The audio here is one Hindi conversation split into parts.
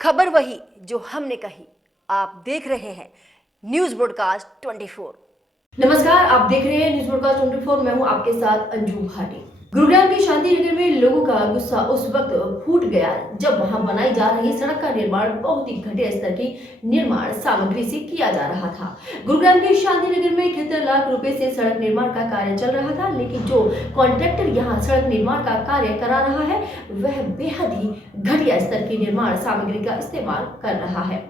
खबर वही जो हमने कही। आप देख रहे हैं न्यूज ब्रॉडकास्ट 24। नमस्कार, आप देख रहे हैं न्यूज ब्रॉडकास्ट 24। मैं हूं आपके साथ अंजू भाटी। गुरुग्राम के शांति नगर में लोगों का गुस्सा उस वक्त फूट गया जब वहां बनाई जा रही सड़क का निर्माण बहुत ही घटिया स्तर की निर्माण सामग्री से किया जा रहा था। गुरुग्राम के शांति नगर में 71 लाख रुपए से सड़क निर्माण का कार्य चल रहा था, लेकिन जो कॉन्ट्रैक्टर यहाँ सड़क निर्माण का कार्य करा रहा है वह बेहद ही घटिया स्तर की निर्माण सामग्री का इस्तेमाल कर रहा है।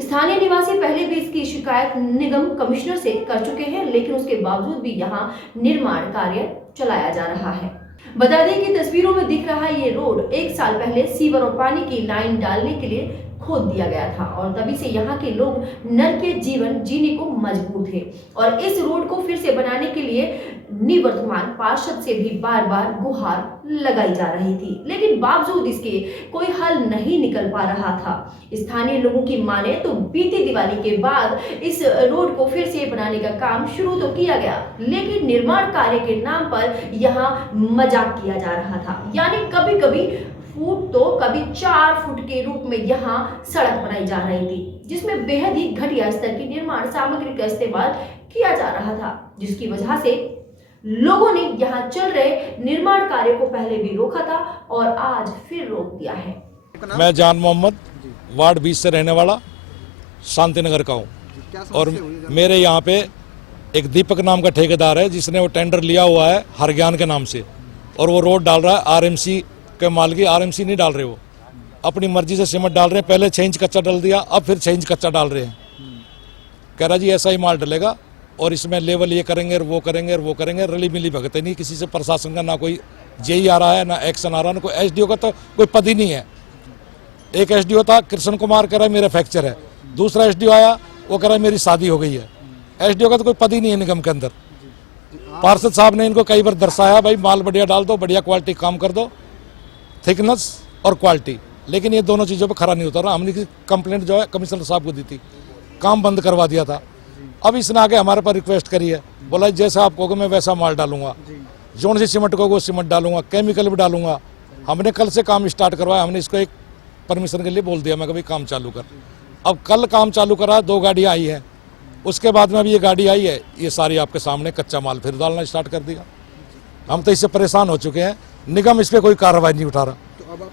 स्थानीय निवासी पहले भी इसकी शिकायत निगम कमिश्नर से कर चुके हैं, लेकिन उसके बावजूद भी यहाँ निर्माण कार्य चलाया जा रहा है। बता दें कि तस्वीरों में दिख रहा ये रोड 1 साल पहले सीवर और पानी की लाइन डालने के लिए खोद दिया गया था और तभी से यहाँ के लोग नरकीय जीवन जीने को मजबूर थे और इस रोड को फिर से बनाने के लिए निवर्तमान पार्षद से भी बार बार गुहार लगाई जा रही थी, लेकिन बावजूद इसके कोई हल नहीं निकल पा रहा था। स्थानीय लोगों की माने तो बीती दिवाली के बाद इस रोड को फिर से बनाने का काम शुरू तो किया गया, लेकिन निर्माण कार्य के नाम पर यहाँ मजाक किया जा रहा था। यानी कभी कभी फुट तो कभी 4 फुट के रूप में यहाँ सड़क बनाई जा रही थी, जिसमें बेहद ही घटिया स्तर की निर्माण सामग्री का इस्तेमाल किया जा रहा था, जिसकी वजह से लोगों ने यहाँ चल रहे निर्माण कार्य को पहले भी रोका था और आज फिर रोक दिया है। मैं जान मोहम्मद वार्ड 20 से रहने वाला शांति नगर का हूँ और मेरे यहाँ पे एक दीपक नाम का ठेकेदार है जिसने वो टेंडर लिया हुआ है हरज्ञान के नाम से और वो रोड डाल रहा है आरएमसी के माल की। आरएमसी नहीं डाल रहे, वो अपनी मर्जी से सीमेंट डाल रहे हैं। पहले 6 इंच कच्चा डाल दिया, अब फिर 6 इंच कच्चा डाल रहे हैं। कह रहा जी ऐसा ही माल डलेगा और इसमें लेवल ये करेंगे और वो करेंगे और वो करेंगे। रली मिली भगत नहीं, किसी से प्रशासन का ना कोई जेई आ रहा है ना एक्शन आ रहा है, ना कोई एसडीओ का तो कोई पद ही नहीं है। एक एसडीओ था कृष्ण कुमार, कह रहा है मेरा फ्रैक्चर है। दूसरा एसडीओ आया, वो कह रहा है मेरी शादी हो गई है। एसडीओ का तो कोई पद ही नहीं है निगम के अंदर। पार्षद साहब ने इनको कई बार दर्शाया भाई माल बढ़िया डाल दो, बढ़िया क्वालिटी काम कर दो, थिकनेस और क्वालिटी, लेकिन ये दोनों चीज़ों पर खरा नहीं उतर रहा। हमने कंप्लेंट जो है कमिश्नर साहब को दी थी, काम बंद करवा दिया था। अब इसने आगे हमारे पर रिक्वेस्ट करी है, बोला जैसा आप कहोगे मैं वैसा माल डालूंगा, जोन से सीमेंट कहोगे वो सीमेंट डालूंगा, केमिकल भी डालूंगा। हमने कल से काम स्टार्ट करवाया, हमने इसको एक परमिशन के लिए बोल दिया, मैं कभी काम चालू कर। अब कल काम चालू करा, 2 गाड़ियाँ आई हैं, उसके बाद में अभी ये गाड़ी आई है, ये सारी आपके सामने कच्चा माल फिर डालना स्टार्ट कर दिया। हम तो इससे परेशान हो चुके हैं, निगम इस पर कोई कार्रवाई नहीं उठा रहा। तो अब आप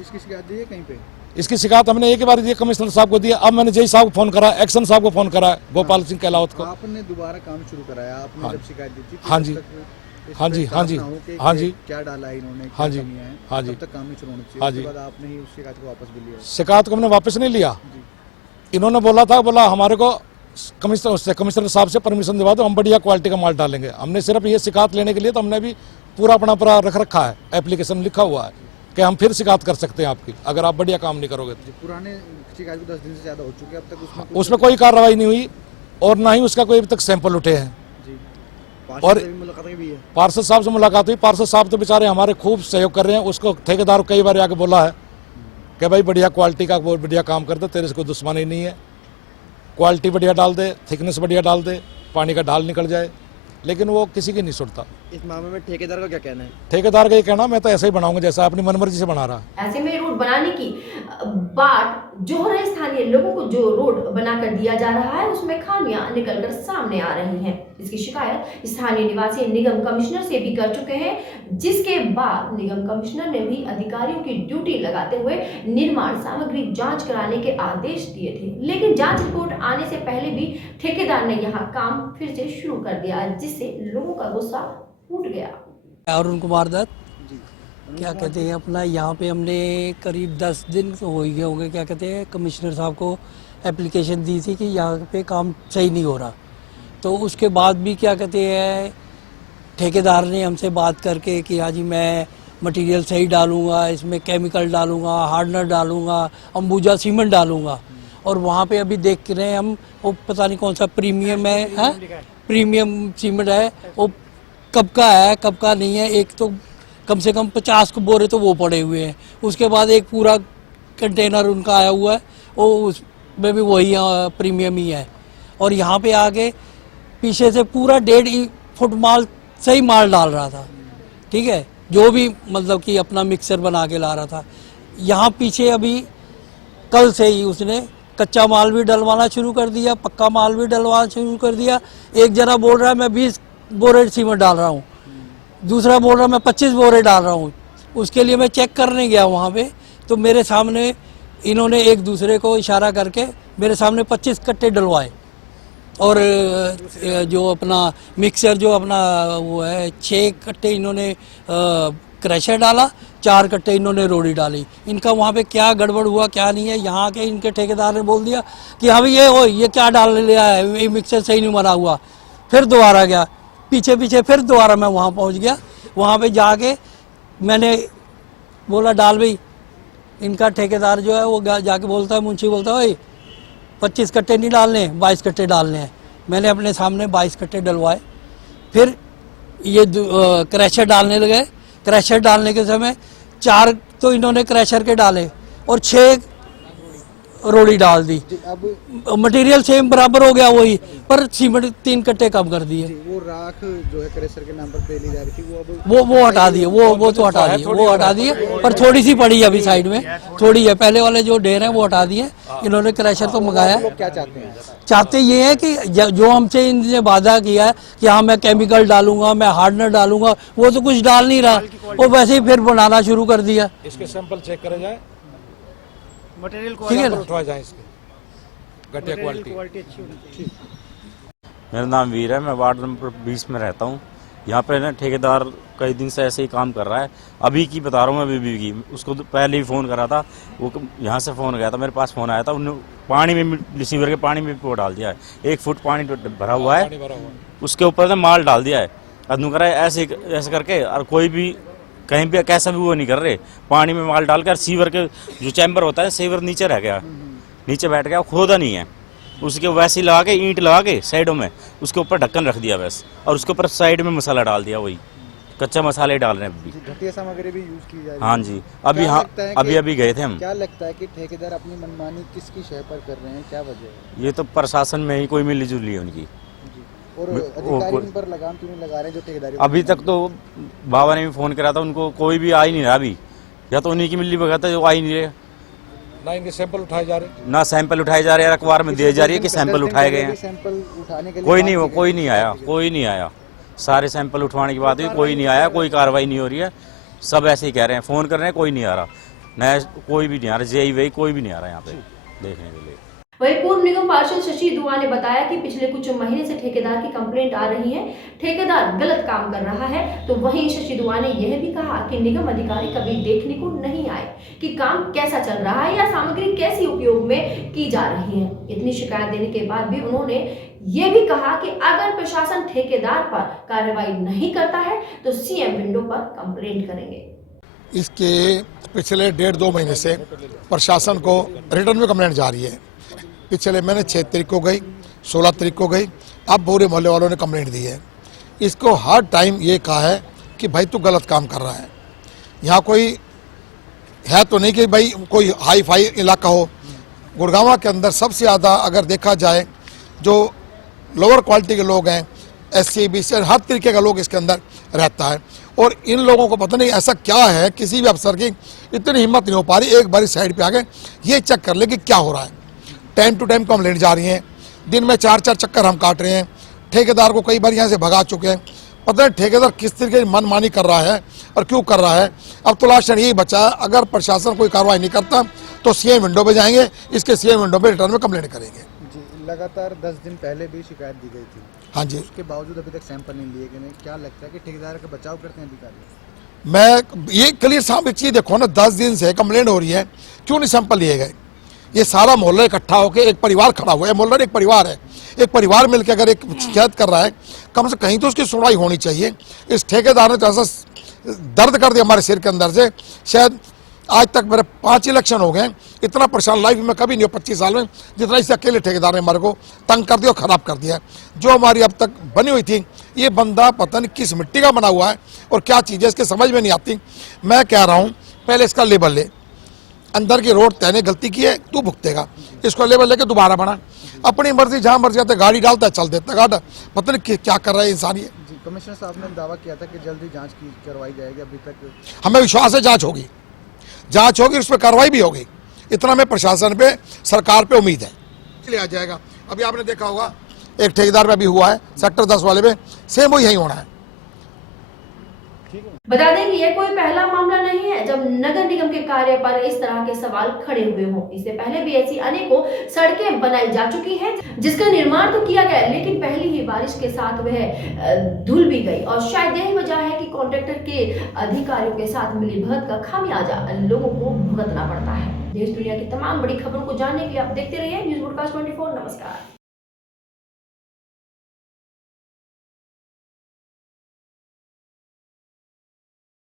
इसकी शिकायत दी है कहीं पे? इसकी शिकायत हमने एक ही बार दी कमिश्नर साहब को दिया। अब मैंने जेई साहब को फोन करा, एक्शन साहब को फोन करा, गोपाल सिंह कहलावत को। आपने दोबारा काम शुरू कराया, आपने हाँ, जब शिकायत दी थी हाँ जी, हाँ जी, हाँ जी, हाँ जी, क्या डाला है इन्होंने, हाँ जी, हाँ जी, तब तक काम नहीं शुरू होना चाहिए। हाँ जी। उसके बाद आपने ही उस शिकायत को वापस भी लिया? शिकायत को हमने वापस नहीं लिया। इन्होंने बोला हमारे को कमिश्नर साहब से परमिशन दिवा दो, हम बढ़िया क्वालिटी का माल डालेंगे। हमने सिर्फ ये शिकायत लेने के लिए तो हमने भी पूरा अपना रख रखा है, एप्लीकेशन लिखा हुआ है कि हम फिर शिकायत कर सकते हैं आपकी अगर आप बढ़िया काम नहीं करोगे तो। पुराने शिकायत को 10 दिन से ज्यादा हो चुके हैं, अब तक उसमें कोई कार्रवाई नहीं हुई और ना ही उसका कोई अभी तक सैंपल उठे हैं। और पार्षद साहब से मुलाकात हुई, पार्षद साहब तो बेचारे हमारे खूब सहयोग कर रहे हैं। उसको ठेकेदार कई बार आके बोला है कि भाई बढ़िया क्वालिटी का बहुत बढ़िया काम कर दे, तेरे से कोई दुश्मनी नहीं है, क्वालिटी बढ़िया डाल दे, थिकनेस बढ़िया डाल दे, पानी का ढाल निकल जाए, लेकिन वो किसी की नहीं सुनता। इस मामले में ठेकेदार का क्या कहना है? ठेकेदार का ये कहना मैं तो ऐसे ही बनाऊंगा जैसा अपनी मनमर्जी से बना रहा। ऐसे में रोड बनाने की बात जो हो रही, स्थानीय लोगों को जो रोड बनाकर दिया जा रहा है उसमें खामियां निकलकर सामने आ रही हैं। इसकी शिकायत स्थानीय निवासी निगम कमिश्नर से भी कर चुके हैं, जिसके बाद निगम कमिश्नर ने भी अधिकारियों की ड्यूटी लगाते हुए निर्माण सामग्री जांच कराने के आदेश दिए थे, लेकिन जांच रिपोर्ट आने से पहले भी ठेकेदार ने यहाँ काम फिर से शुरू कर दिया, जिससे लोगों का गुस्सा फूट गया। अरुण कुमार दत्त, क्या कहते हैं अपना यहाँ पे हमने करीब 10 दिन तो हो ही गए होंगे, क्या कहते हैं कमिश्नर साहब को एप्लीकेशन दी थी कि यहाँ पे काम सही नहीं हो रहा। तो उसके बाद भी क्या कहते हैं ठेकेदार ने हमसे बात करके कि हाँ जी मैं मटेरियल सही डालूंगा, इसमें केमिकल डालूंगा, हार्डनर डालूंगा, अंबुजा सीमेंट डालूंगा। और वहाँ पे अभी देख रहे हैं हम, वो पता नहीं कौन सा प्रीमियम है, प्रीमियम सीमेंट है, वो कब का है कब का नहीं है। एक तो कम से कम 50 को बोरे तो वो पड़े हुए हैं, उसके बाद एक पूरा कंटेनर उनका आया हुआ है, वो उसमें भी वही प्रीमियम ही है। और यहाँ पे आके पीछे से पूरा 1.5 फुट माल सही माल डाल रहा था, ठीक है, जो भी मतलब कि अपना मिक्सर बना के ला रहा था। यहाँ पीछे अभी कल से ही उसने कच्चा माल भी डलवाना शुरू कर दिया, पक्का माल भी डलवाना शुरू कर दिया। एक जना बोल रहा है मैं 20 बोरे सीमेंट डाल रहा हूँ, दूसरा बोल रहा है मैं 25 बोरे डाल रहा हूँ। उसके लिए मैं चेक करने गया वहाँ पे, तो मेरे सामने इन्होंने एक दूसरे को इशारा करके मेरे सामने 25 कट्टे डलवाए। और जो अपना मिक्सर जो अपना वो है 6 कट्टे इन्होंने क्रशर डाला, 4 कट्टे इन्होंने रोड़ी डाली। इनका वहाँ पे क्या गड़बड़ हुआ क्या नहीं है, यहाँ के इनके ठेकेदार ने बोल दिया कि हाँ भाई ये क्या डाल लिया है, ये मिक्सर सही नहीं मरा हुआ। फिर दोबारा गया पीछे पीछे, फिर दोबारा मैं वहाँ पहुँच गया। वहाँ पे जाके मैंने बोला डाल भाई। इनका ठेकेदार जो है वो जाके बोलता है, मुंशी बोलता है 25 कट्टे नहीं डालने, 22 कट्टे डालने हैं। मैंने अपने सामने 22 कट्टे डलवाए। फिर ये क्रैशर डालने लगे। क्रैशर डालने के समय 4 तो इन्होंने क्रैशर के डाले और 6 रोड़ी डाल दी। अब मटेरियल सेम बराबर हो गया वही, पर सीमेंट 3 कट्टे कम कर दिए। वो राख जो है क्रेशर के नाम पर दे ली जा रही थी, वो अब वो हटा दिए, वो तो हटा दिए, वो हटा दिए, पर थोड़ी सी पड़ी है अभी साइड में, थोड़ी है। पहले वाले जो ढेर हैं वो हटा दिए। इन्होंने क्रैशर तो मंगाया। लोग क्या चाहते हैं? चाहते ये है कि जो हमसे इनने वादा किया है कि हाँ मैं केमिकल डालूंगा, मैं हार्डनर डालूंगा, वो तो कुछ डाल नहीं रहा, वो वैसे ही फिर बनाना शुरू कर दिया। इसके सैंपल चेक करे जाए, मटेरियल ठीक है ना? उठवाए जाए इसके घटिया क्वालिटी। मेरा नाम वीर है, मैं वार्ड नंबर 20 में रहता हूँ। यहाँ पे ना ठेकेदार कई दिन से ऐसे ही काम कर रहा है। अभी की बता रहा हूँ मैं, अभी की उसको तो पहले ही फ़ोन करा था, वो यहाँ से फ़ोन गया था, मेरे पास फ़ोन आया था। उन्होंने पानी में रिसीवर के पानी में वो डाल दिया है, 1 फुट पानी भरा हुआ है, उसके ऊपर से माल डाल दिया है। अदनू करा है ऐसे करके, और कोई भी कहीं भी कैसा भी वो नहीं कर रहे, पानी में माल डाल कर सीवर के जो चैम्बर होता है, सीवर नीचे रह गया, नीचे बैठ गया, खोदा नहीं है। उसके वैसे ही लगा के ईंट लगा के साइडों में उसके ऊपर ढक्कन रख दिया बस, और उसके ऊपर साइड में मसाला डाल दिया, वही कच्चा मसाले डाल रहे हैं अभी। घटिया सामग्री भी यूज की जा रही है। हाँ जी, अभी क्या हाँ लगता है कि- अभी गए थे हम। क्या लगता है कि ठेकेदार अपनी मनमानी किसकी शय पर कर रहे हैं, क्या वजह है? ये तो प्रशासन में ही कोई मिली जुली है उनकी। और अधिकारी इन पर लगाम क्यों नहीं लगा रहे हैं जो ठेकेदारी? अभी तक तो बाबा ने भी फोन करा था, उनको कोई भी आ ही नहीं रहा अभी, या तो उन्हीं की मिली भगत है जो आ ही नहीं रहे, ना इनके सैंपल उठाए जा रहे, ना सैंपल उठाए जा रहे हैं, अखबार में दिए जा रही है कि सैंपल उठाए गए हैं। सैंपल उठाने के लिए कोई बात की गई। कोई नहीं आया। सारे सैंपल उठवाने की बात हुई, कोई नहीं आया, कोई कार्रवाई नहीं हो रही है। सब ऐसे ही कह रहे हैं, फोन कर रहे हैं, कोई नहीं आ रहा, नया कोई भी नहीं आ रहा, जेई वही कोई भी नहीं आ रहा यहाँ पे देखने के लिए। वहीं पूर्व निगम पार्षद शशि दुआ ने बताया कि पिछले कुछ महीने से ठेकेदार की कंप्लेंट आ रही है, ठेकेदार गलत काम कर रहा है। तो वहीं शशि दुआ ने यह भी कहा कि निगम अधिकारी कभी देखने को नहीं आए कि काम कैसा चल रहा है या सामग्री कैसी उपयोग में की जा रही है। इतनी शिकायत देने के बाद भी उन्होंने ये भी कहा कि अगर प्रशासन ठेकेदार पर कार्रवाई नहीं करता है तो सीएम विंडो पर कंप्लेंट करेंगे। इसके पिछले 1.5-2 महीने से प्रशासन को रिटर्न में कंप्लेंट जा रही है। पिछले महीने 6 तारीख को गई, 16 तारीख को गई, अब पूरे मोहल्ले वालों ने कंप्लेंट दी है। इसको हर टाइम ये कहा है कि भाई तू गलत काम कर रहा है। यहाँ कोई है तो नहीं कि भाई कोई हाई फाई इलाका हो। गुड़गांव के अंदर सबसे ज़्यादा अगर देखा जाए जो लोअर क्वालिटी के लोग हैं, SC BC हर तरीके का लोग इसके अंदर रहता है। और इन लोगों को पता नहीं ऐसा क्या है, किसी भी अफसर की इतनी हिम्मत नहीं हो पा रही एक बारी साइड पे आके ये चेक कर ले कि क्या हो रहा है। टाइम टू टाइम कंप्लेंट जा रही हैं, दिन में 4-4 चक्कर हम काट रहे हैं। ठेकेदार को कई बार यहाँ से भगा चुके हैं। पता नहीं ठेकेदार किस तरीके की मनमानी कर रहा है और क्यों कर रहा है। अब तो लास्ट यही बचा है, अगर प्रशासन कोई कार्रवाई नहीं करता तो सीएम विंडो पे जाएंगे, इसके सीएम विंडो पे रिटर्न में कंप्लेंट करेंगे। जी, लगातार 10 दिन पहले भी शिकायत दी गई थी। हाँ जी, उसके बावजूद अभी तक सैंपल नहीं लिए गए। क्या लगता है कि ठेकेदार का बचाव करते हैं अधिकारी? मैं ये क्लियर साफ एक चीज देखो ना, 10 दिन से कंप्लेंट हो रही है, क्यों नहीं सैंपल लिए गए? ये सारा मोहल्ला इकट्ठा होकर एक परिवार खड़ा हुआ है। मोहल्ला एक परिवार है, एक परिवार मिलकर अगर एक शिकायत कर रहा है, कम से कहीं तो उसकी सुनवाई होनी चाहिए। इस ठेकेदार ने तो ऐसा दर्द कर दिया हमारे सिर के अंदर से, शायद आज तक मेरे 5 इलेक्शन हो गए, इतना परेशान लाइफ में कभी नहीं हो 25 साल में जितना इस अकेले ठेकेदार ने हमारे को तंग कर दिया और ख़राब कर दिया। जो हमारी अब तक बनी हुई थी, ये बंदा पता नहीं किस मिट्टी का बना हुआ है और क्या चीज़ है इसके समझ में नहीं आती। मैं कह रहा हूँ पहले इसका लेबल ले, अंदर की रोड तैने गलती की है तू भुगतेगा, इसको लेबल लेके दोबारा बना। अपनी मर्जी जहाँ मर्जी आते गाड़ी डालता है चल देता गाड़ा, पता नहीं क्या कर रहा है इंसान ये। जी, कमिश्नर साहब ने दावा किया था कि जल्दी जांच करवाई जाएगी, अभी तक हमें विश्वास है जांच होगी, जांच होगी, उस पर कार्रवाई भी होगी। इतना में प्रशासन पे, सरकार पे उम्मीद है इसलिए आ जाएगा। अभी आपने देखा होगा एक ठेकेदार पे भी हुआ है, सेक्टर 10 वाले पे, सेम वही यही होना है। बता दें कि यह कोई पहला मामला नहीं है जब नगर निगम के कार्य पर इस तरह के सवाल खड़े हुए हों। इससे पहले भी ऐसी अनेकों सड़कें बनाई जा चुकी हैं जिसका निर्माण तो किया गया, लेकिन पहली ही बारिश के साथ वह धुल भी गई और शायद यही वजह है कि कॉन्ट्रैक्टर के अधिकारियों के साथ मिलीभगत का खामियाजा लोगों को भुगतना पड़ता है। देश दुनिया की तमाम बड़ी खबरों को जानने के लिए आप देखते रहिए न्यूज़ ब्रॉडकास्ट 24। नमस्कार।